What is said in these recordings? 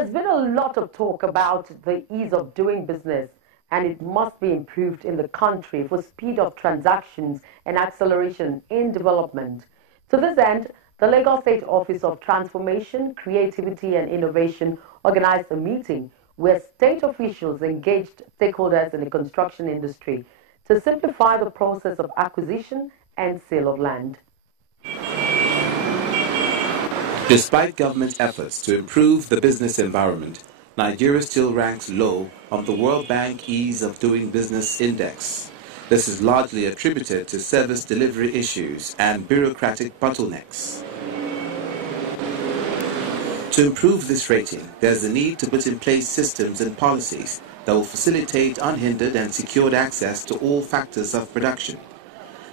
There's been a lot of talk about the ease of doing business, and it must be improved in the country for speed of transactions and acceleration in development. To this end, the Lagos State Office of Transformation, Creativity and Innovation organized a meeting where state officials engaged stakeholders in the construction industry to simplify the process of acquisition and sale of land. Despite government efforts to improve the business environment, Nigeria still ranks low on the World Bank Ease of Doing Business Index. This is largely attributed to service delivery issues and bureaucratic bottlenecks. To improve this rating, there's a need to put in place systems and policies that will facilitate unhindered and secured access to all factors of production.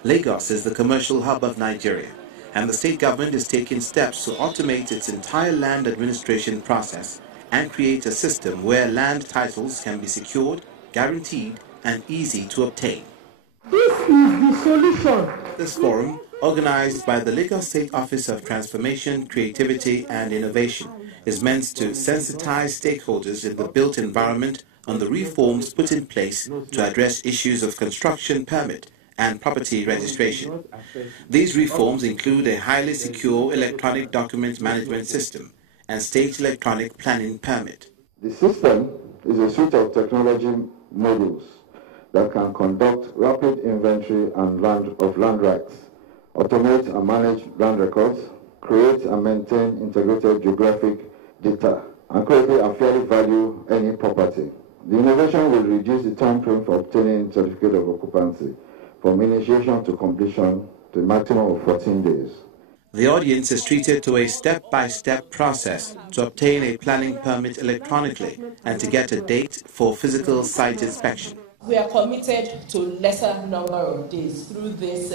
Lagos is the commercial hub of Nigeria, and the state government is taking steps to automate its entire land administration process and create a system where land titles can be secured, guaranteed, and easy to obtain. This is the solution. This forum, organized by the Lagos State Office of Transformation, Creativity and Innovation, is meant to sensitize stakeholders in the built environment on the reforms put in place to address issues of construction permit and property registration. These reforms include a highly secure electronic document management system and state electronic planning permit. The system is a suite of technology modules that can conduct rapid inventory and land rights, automate and manage land records, create and maintain integrated geographic data, and correctly and fairly value any property. The innovation will reduce the time frame for obtaining certificate of occupancy from initiation to completion to a maximum of 14 days. The audience is treated to a step-by-step process to obtain a planning permit electronically and to get a date for physical site inspection. We are committed to lesser number of days through this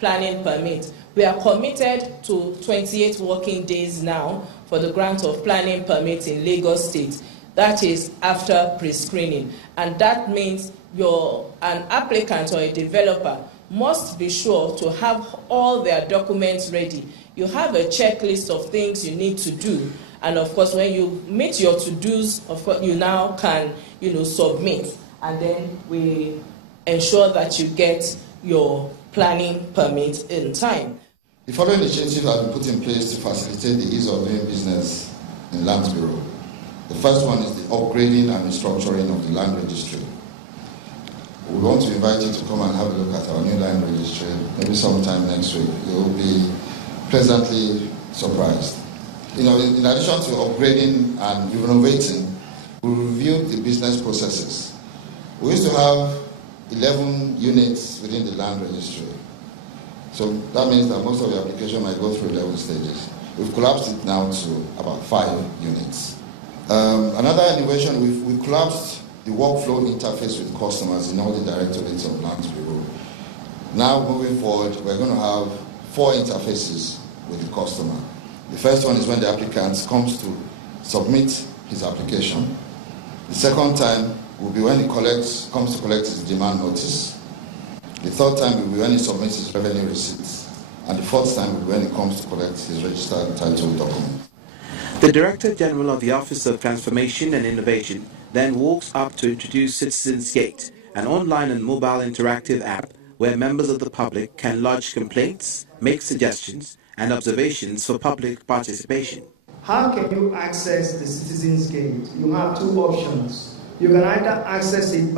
planning permit. We are committed to 28 working days now for the grant of planning permit in Lagos State. That is after pre-screening. And that means an applicant or a developer must be sure to have all their documents ready. You have a checklist of things you need to do. And of course, when you meet your to-dos, of course, you now can, submit. And then we ensure that you get your planning permit in time. The following initiatives have been put in place to facilitate the ease of doing business in Land Bureau. The first one is the upgrading and restructuring of the land registry. We want to invite you to come and have a look at our new land registry, maybe sometime next week. You will be pleasantly surprised. In addition to upgrading and renovating, we reviewed the business processes. We used to have 11 units within the land registry. So that means that most of the application might go through 11 stages. We've collapsed it now to about 5 units. Another innovation, we collapsed the workflow interface with customers in all the directorates of Land Bureau. Now, moving forward, we're going to have 4 interfaces with the customer. The first one is when the applicant comes to submit his application. The second time will be when he comes to collect his demand notice. The third time will be when he submits his revenue receipts. And the fourth time will be when he comes to collect his registered title document. The Director General of the Office of Transformation and Innovation then walks up to introduce Citizens Gate, an online and mobile interactive app where members of the public can lodge complaints, make suggestions, and observations for public participation. How can you access the Citizens Gate? You have 2 options. You can either access it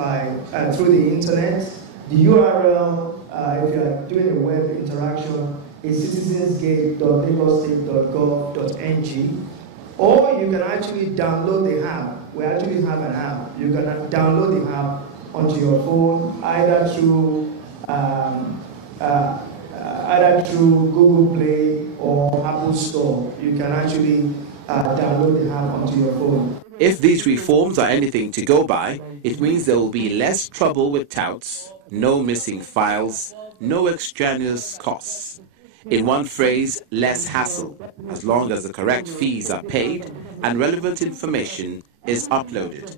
through the internet. The URL, if you are doing a web interaction, is citizensgate.lagostate.gov.ng, or you can actually download the app. We actually have an app. You can download the app onto your phone, either through Google Play or Apple Store. You can actually download the app onto your phone. If these reforms are anything to go by, it means there will be less trouble with touts, no missing files, no extraneous costs. In one phrase, less hassle, as long as the correct fees are paid and relevant information is uploaded.